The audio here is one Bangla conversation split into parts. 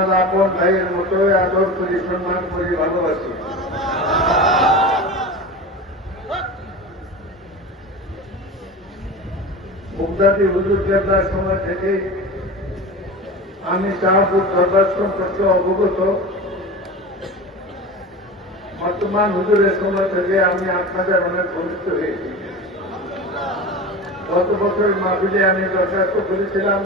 আমার আপন ভাইয়ের মতোই আদর করি, সম্মান করি, ভালোবাসি। মুগদাদি হুজুর কেবলার সময় থেকেই আমি শাহপুর দরবার সম্পর্কে অবগত। বর্তমান হুজুরের সময় থেকে আমি আপনাদের অনেক ঘনিষ্ঠ হয়েছি। গত বছর মাহফিলে আমি দরখাস্ত করেছিলাম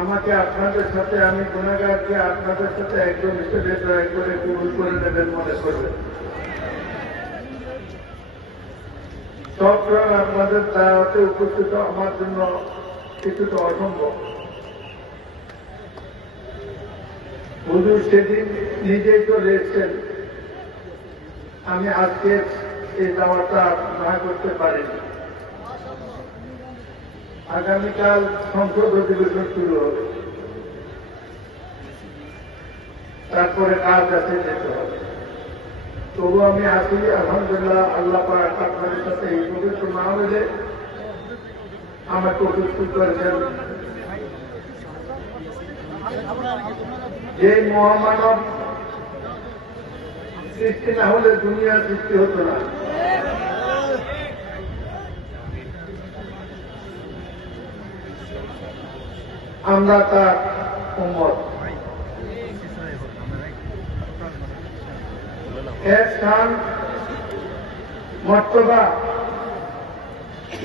আমাকে আপনাদের সাথে, আমি গুণাগারকে আপনাদের সাথে একজন হিসেবে দয়া করে কবুল করে নেবেন মনে করবেন। সবসময় আপনাদের দাওয়াতে উপস্থিত আমার জন্য কিছুটা অসম্ভব। হুজুর সেদিন নিজেই চলে এসেছেন, আমি আজকে এই দাওয়াটা না করতে পারিনি। আগামীকাল সংসদ অধিবেশন শুরু হবে, তারপরে কাজ আছে, যেতে হবে। তবু আমি আসি, আলহামদুলিল্লাহ আল্লাহ পাক আপনাদের সাথে এই পবিত্র মাহফিলে আমাকে উপস্থিত করেছেন। যে মহামানব সৃষ্টি না হলে দুনিয়া সৃষ্টি হতো না। আমরা তার উম্মত। এর স্থান, মর্তবা,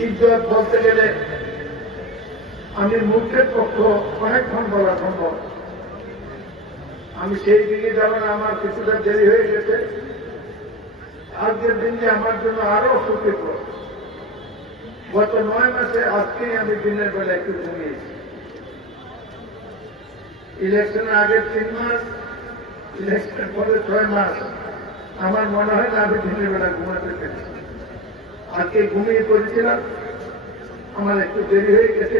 ইজ্জত বলতে গেলে আমি মুখের পক্ষ অনেকক্ষণ বলা সম্ভব। আমি সেই দিকে যাব না, আমার কিছুটা দেরি হয়ে গেছে। আজকের দিনটি আমার জন্য আরো সুখকর। গত 9 মাসে আজকেই আমি দিনের বেলা একটু ঘুমিয়েছি। ইলেকশনের আগে 3 মাস, ইলেকশনের পরে 6 মাস আমার মনে হয় না আমি দিনের বেলা ঘুমাতে পেরেছি। আজকে ঘুমিয়ে পড়েছিলাম, আমার একটু দেরি হয়ে গেছে।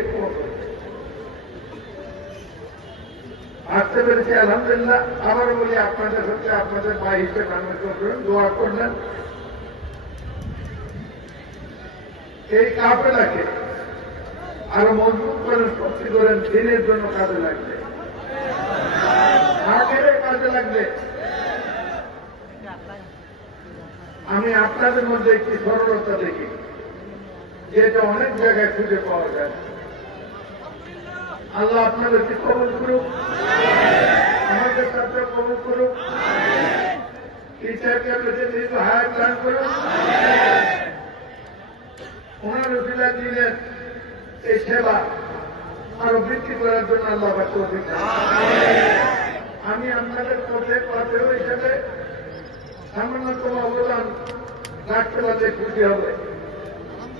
আসতে পেরেছি আলহামদুলিল্লাহ। আবারও বলি আপনাদের সাথে, আপনাদের মা হিসেবে আমরা করবেন, দোয়া করবেন। এই কাফেলাকে আরো মজবুত করেন, শক্তি করেন, দিনের জন্য কাজে লাগবে, আগের কাজে লাগবে। আমি আপনাদের মধ্যে একটি সরলতা দেখি, যেটা অনেক জায়গায় খুঁজে পাওয়া যায়। আল্লাহ আপনাদেরকে কবুল করুক, আমাদের সাথে কবুল করুক, টিচারকে প্রতিনিধিত্ব হায়াত দান করুন। ওনার উসিলা দিনের এই সেবা আরো বৃদ্ধি করার জন্য আল্লাহ তৌফিক দান। আমি আপনাদের পথে পাথেয় হিসেবে সামান্যতম অবদান রাখতে পারলে খুশি হবে।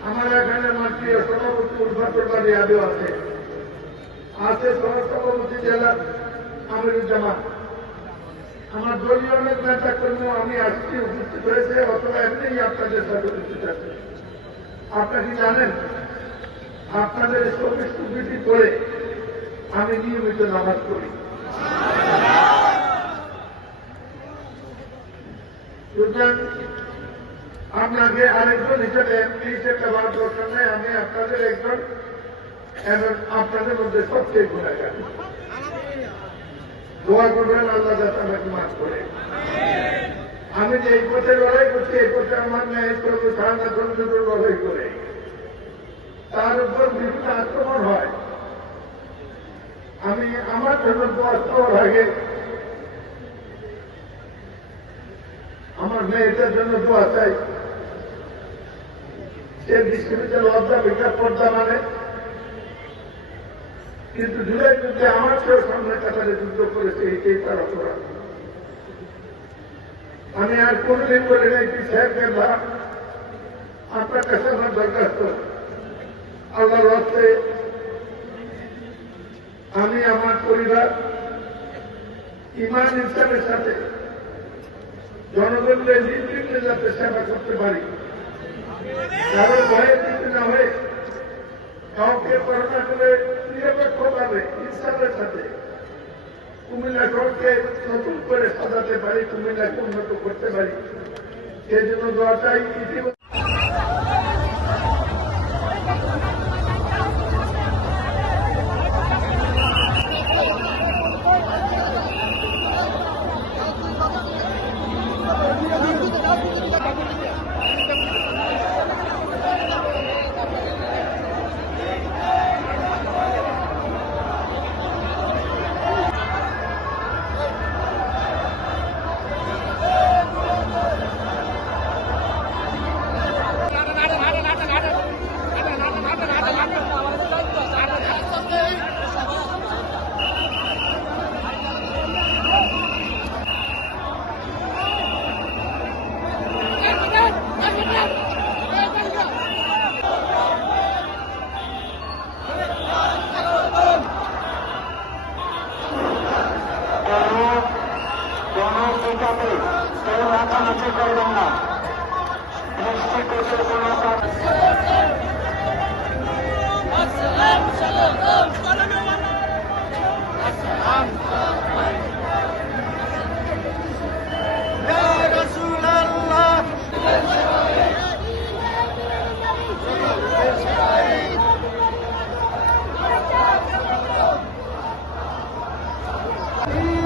আমার এখানে আমার প্রিয় সভাপতি উদ্ভাবন বাড়ি আদৌ আছে, সহসভাপতি জেলা আমিরুজ্জামান, আমার দলীয় অনেক নেতা কর্মী আমি আজকে উপস্থিত হয়েছে, অথবা এমনি আপনাদের সাথে উপস্থিত আছে। আপনারা কি জানেন, আপনাদের 24 টুপিটি করে আমি নিয়মিত নামাজ পড়ি। সুতরাং আপনাকে আরেকজন হিসেবে এমপি হিসেবে ভালো দরকার নেই, আমি আপনাদের একজন, এবং আপনাদের মধ্যে সবচেয়ে গুণাগার। দোয়া করবেন আল্লাহ যাতে আমাকে মাফ করে। আমি যে এই পথে লড়াই করছি, এই পথে আমার ন্যায় করবো, সাহায্য করবো, লড়াই করে তার উপর বিভিন্ন আক্রমণ হয়। আমি আমার জন্য দোয়া করার আগে আমার মেয়েটার জন্য দোয়া চাই। সে বিশ্ববিদ্যালয় লজ্জা বিকাশ পর্দা মানে, কিন্তু জুলাই যুদ্ধে আমার কেউ সামনে কাতারে যুদ্ধ করেছে, এটাই তার অপরাধ। আমি আর কোনদিন বলি নাই কি সাহেবকে ভাব আপনার কাছে আমার দরখাস্ত, আল্লাহর রাস্তে আমি আমার পরিবার ইমান ইসলামের সাথে জনগণকে নির্বিঘ্নে যাতে সেবা করতে পারি, কারো ভয়ে দিতে না হয়ে কাউকে করোনা করে নিরপেক্ষভাবে ইসলামের সাথে কুমিল্লা শহরকে নতুন করে সাজাতে পারি, কুমিল্লাকে উন্নত করতে পারি, সেই জন্য দোয়া চাই। ইতিমধ্যে ভূমিকাতে কেউ নাচানাচি করবেন না। নিশ্চিত কোনো Yeah.